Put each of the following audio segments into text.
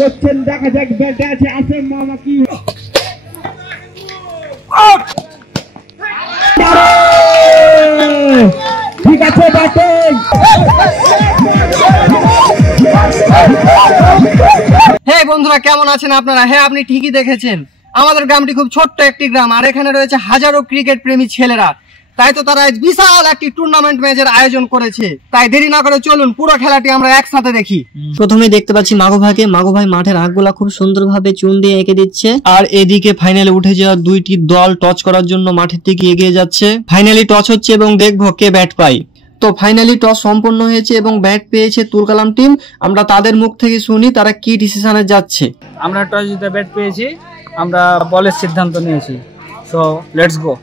করছেন, দেখা যাক ব্যাটে আছে আসেম মামা কি ঠিক আছে ব্যাটিং। হ্যাঁ বন্ধুরা, কেমন আছেন আপনারা? হ্যাঁ, আপনি ঠিকই দেখেছেন, আমাদের গ্রামটি খুব ছোট্ট একটি গ্রাম, আর এখানে রয়েছে হাজারো ক্রিকেট প্রেমী ছেলেরা। তাই তো তারা বিশাল একটি টুর্নামেন্ট ম্যাচের আয়োজন করেছে। তাই দেরি না করে চলুন পুরো খেলাটি আমরা একসাথে দেখি। প্রথমে দেখতে পাচ্ছি মাগো ভাই মাঠের আগগুলা খুব সুন্দরভাবে চুন দিয়ে এঁকে দিচ্ছে, আর এদিকে ফাইনালে উঠে যাওয়া দুইটি দল টচ করার জন্য মাঠের দিকে এগিয়ে যাচ্ছে। ফাইনালি টচ হচ্ছে এবং দেখবো কে ব্যাট পায়। তো ফাইনালি টস সম্পন্ন হয়েছে এবং ব্যাট পেয়েছে তুলকালাম টিম। আমরা তাদের মুখ থেকে শুনি তারা কি ডিসিশনে যাচ্ছে। আমরা টস জিতে ব্যাট পেয়েছি, আমরা বলের সিদ্ধান্ত নিয়েছি, সো লেটস গো।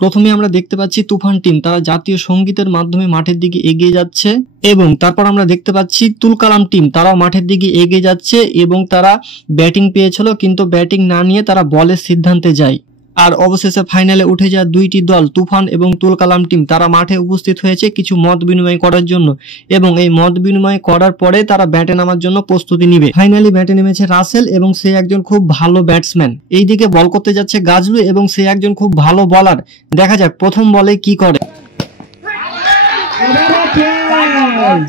প্রথমে আমরা দেখতে পাচ্ছি তুফান টিম, তারা জাতীয় সঙ্গীতের মাধ্যমে মাঠের দিকে এগিয়ে যাচ্ছে, এবং তারপর আমরা দেখতে পাচ্ছি তুলকালাম টিম, তারাও মাঠের দিকে এগিয়ে যাচ্ছে এবং তারা ব্যাটিং পেয়েছিল, কিন্তু ব্যাটিং না নিয়ে তারা বলের সিদ্ধান্তে যায়। আর অবশেষে ফাইনালে উঠে যাওয়া দুইটি দল তুফান এবং তুলকালাম টিম তারা মাঠে উপস্থিত হয়েছে কিছু মত বিনিময় করার জন্য, এবং এই মত বিনিময় করার পরে তারা ব্যাটে নামার জন্য প্রস্তুতি নিবে। ফাইনালি ব্যাটে নেমেছে রাসেল এবং সে একজন খুব ভালো ব্যাটসম্যান। এইদিকে বল করতে যাচ্ছে গাজলু এবং সে একজন খুব ভালো বলার। দেখা যাক প্রথম বলে কি করে।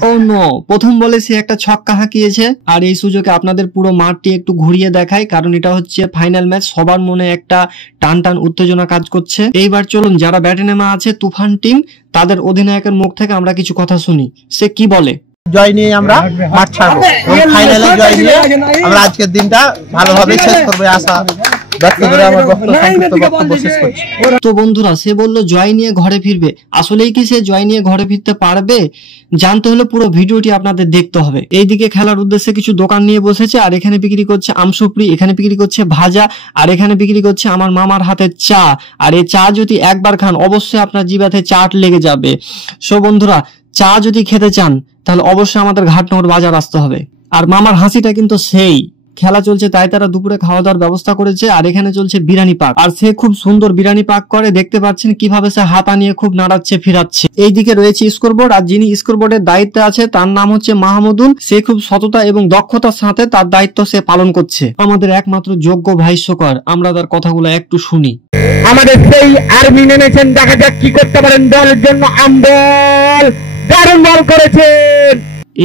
ও নো, প্রথম বলে সে একটা ছক্কা হাঁকিয়েছে। আর এই সুযোগে আপনাদের পুরো মাঠটি একটু ঘুরিয়ে দেখায়, কারণ এটা হচ্ছে ফাইনাল ম্যাচ, সবার মনে একটা টান টান উত্তেজনা কাজ করছে। এইবার চলুন যারা ব্যাটে নেমা আছে তুফান টিম, তাদের অধিনায়কের মুখ থেকে আমরা কিছু কথা শুনি। সে কি বলে। জয় নিয়ে আমরা মাঠ ছাড়বো এবং ফাইনালে জয় নিয়ে আমরা আজকের দিনটা ভালোভাবে শেষ করবো আশা ব্যক্ত করে আমার বক্তব্য শেষ করছি। তো বন্ধুরা, সে বললো জয় নিয়ে ঘরে ফিরবে। আসলেই কি সে জয় নিয়ে ঘরে ফিরতে পারবে? জানতে হলে পুরো ভিডিওটি আপনাদের দেখতে হবে। এইদিকে খেলার উদ্দেশ্যে কিছু দোকান নিয়ে বসেছে, আর এখানে বিক্রি করছে আমসুপড়ি, এখানে বিক্রি করছে ভাজা, আর এখানে বিক্রি করছে আমার মামার হাতের চা। আর এই চা যদি একবার খান অবশ্যই আপনার জিভাতে চাট লেগে যাবে। সো বন্ধুরা, চা যদি খেতে চান তাহলে অবশ্যই আমাদের ঘাটনগর বাজার আসতে হবে। আর মামার হাসিটা কিন্তু সেই। খেলা চলছে তাই তারা দুপুরে খাওয়া দাওয়ার ব্যবস্থা করেছে, আর এখানে চলছে বিরিয়ানি পাক, আর সে খুব সুন্দর বিরিয়ানি পাক করে। দেখতে পাচ্ছেন কিভাবে সে হাতা নিয়ে খুব নাড়াচ্ছে ফিরাচ্ছে। এইদিকে রয়েছে স্কোরবোর্ড, আর যিনি স্কোরবোর্ডের দায়িত্বে আছে তার নাম হচ্ছে মাহমুদুল। সে খুব সততা এবং দক্ষতার সাথে তার দায়িত্ব সে পালন করছে। আমাদের একমাত্র যোগ্য ভাষ্যকার, আমরা তার কথাগুলো একটু শুনি। আমাদের সেই আর্মি নেমেছেন, দেখা যাক কি করতে পারেন দলের জন্য। আমবল দারুণ বল করেছেন।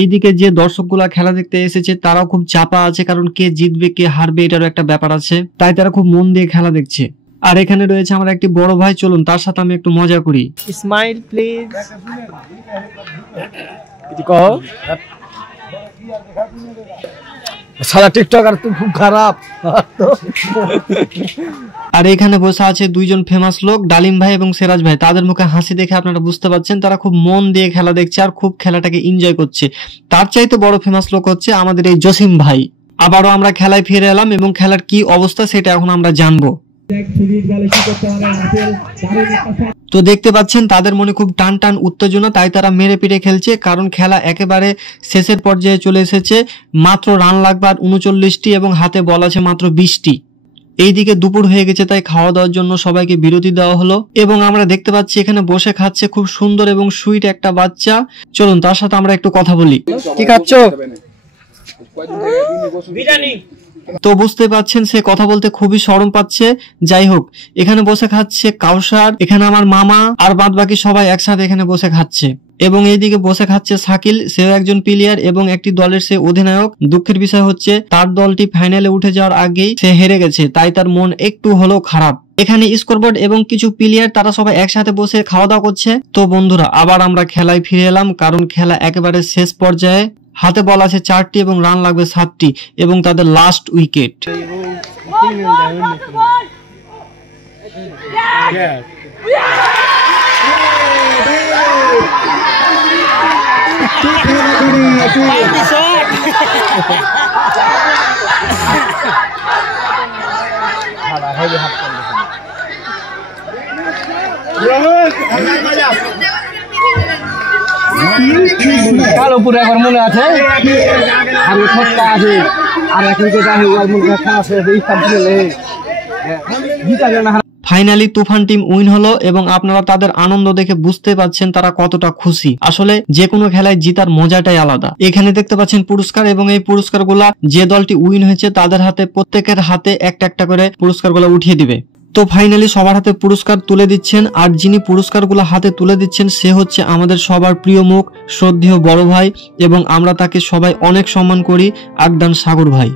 এইদিকে যে দর্শকগুলা খেলা দেখতে এসেছে তারাও খুব চাপা আছে, কারণ কে জিতবে কে হারবে এটারও একটা ব্যাপার আছে, তাই তারা খুব মন দিয়ে খেলা দেখছে। আর এখানে রয়েছে আমার একটি বড় ভাই, চলুন তার সাথে আমি একটু মজা করি। Smile please. সারা টিকটক আর তুই খুব খারাপ। আর এখানে বসে আছে দুইজন ফেমাস লোক, ডালিম ভাই এবং সিরাজ ভাই। তাদের মুখে হাসি দেখে আপনারা বুঝতে পারছেন তারা খুব মন দিয়ে খেলা দেখছে আর খুব খেলাটাকে এনজয় করছে। তার চাইতে বড় ফেমাস লোক হচ্ছে আমাদের এই জসিম ভাই। আবারও আমরা খেলায় ফিরে এলাম এবং খেলার কি অবস্থা সেটা এখন আমরা জানবো। তো দেখতে পাচ্ছেন তাদের মনে খুব টান টান উত্তেজনা, তাই তারা মেরে পিটে খেলছে, কারণ খেলা একেবারে শেষের পর্যায়ে চলে এসেছে। মাত্র রান লাগবে আর 39টি এবং হাতে বল আছে মাত্র 20টি। এইদিকে দুপুর হয়ে গেছে, তাই খাওয়া দাওয়ার জন্য সবাইকে বিরতি দেওয়া হলো, এবং আমরা দেখতে পাচ্ছি এখানে বসে খাচ্ছে খুব সুন্দর এবং সুইট একটা বাচ্চা। চলুন তার সাথে আমরা একটু কথা বলি। কি খাচ্ছ? বিরিয়ানি। তো বুঝতে পাচ্ছেন সে কথা বলতে খুবই শরম পাচ্ছে। যাই হোক, এখানে বসে খাচ্ছে কাউসার, এখানে আমার মামা, আর বাদ বাকি সবাই একসাথে এখানে বসে খাচ্ছে। এবং এইদিকে বসে খাচ্ছে শাকিল, সেও একজন প্লেয়ার এবং একটি দলের সে অধিনায়ক। দুঃখের বিষয় হচ্ছে তার দলটি ফাইনালে উঠে যাওয়ার আগেই সে হেরে গেছে, তাই তার মন একটু হলেও খারাপ। এখানে স্কোরবোর্ড এবং কিছু প্লেয়ার তারা সবাই একসাথে বসে খাওয়া দাওয়া করছে। তো বন্ধুরা, আবার আমরা খেলায় ফিরে এলাম, কারণ খেলা একেবারে শেষ পর্যায়ে। হাতে বল আছে 4টি এবং রান লাগবে 7টি, এবং তাদের লাস্ট উইকেট। কালো পুরো একবার মনে আছে, আর ছক্কা আছে, আর এখন তো ফাইনালি তুফান টিম উইন হলো এবং আপনারা তাদের আনন্দ দেখে বুঝতে পারছেন তারা কতটা খুশি। আসলে যে কোনো খেলায় জিতার মজাটাই আলাদা। এখানে দেখতে পাচ্ছেন পুরস্কার এবং এই পুরস্কারগুলা যে দলটি উইন হয়েছে তাদের হাতে প্রত্যেকের হাতে একটা একটা করে পুরস্কারগুলো উঠিয়ে দিবে। তো ফাইনালি সবার হাতে পুরস্কার তুলে দিচ্ছেন আর যিনি পুরস্কারগুলো হাতে তুলে দিচ্ছেন সে হচ্ছে আমাদের সবার প্রিয় মুখ, শ্রদ্ধেয় বড় ভাই এবং আমরা তাকে সবাই অনেক সম্মান করি, আগদান সাগর ভাই।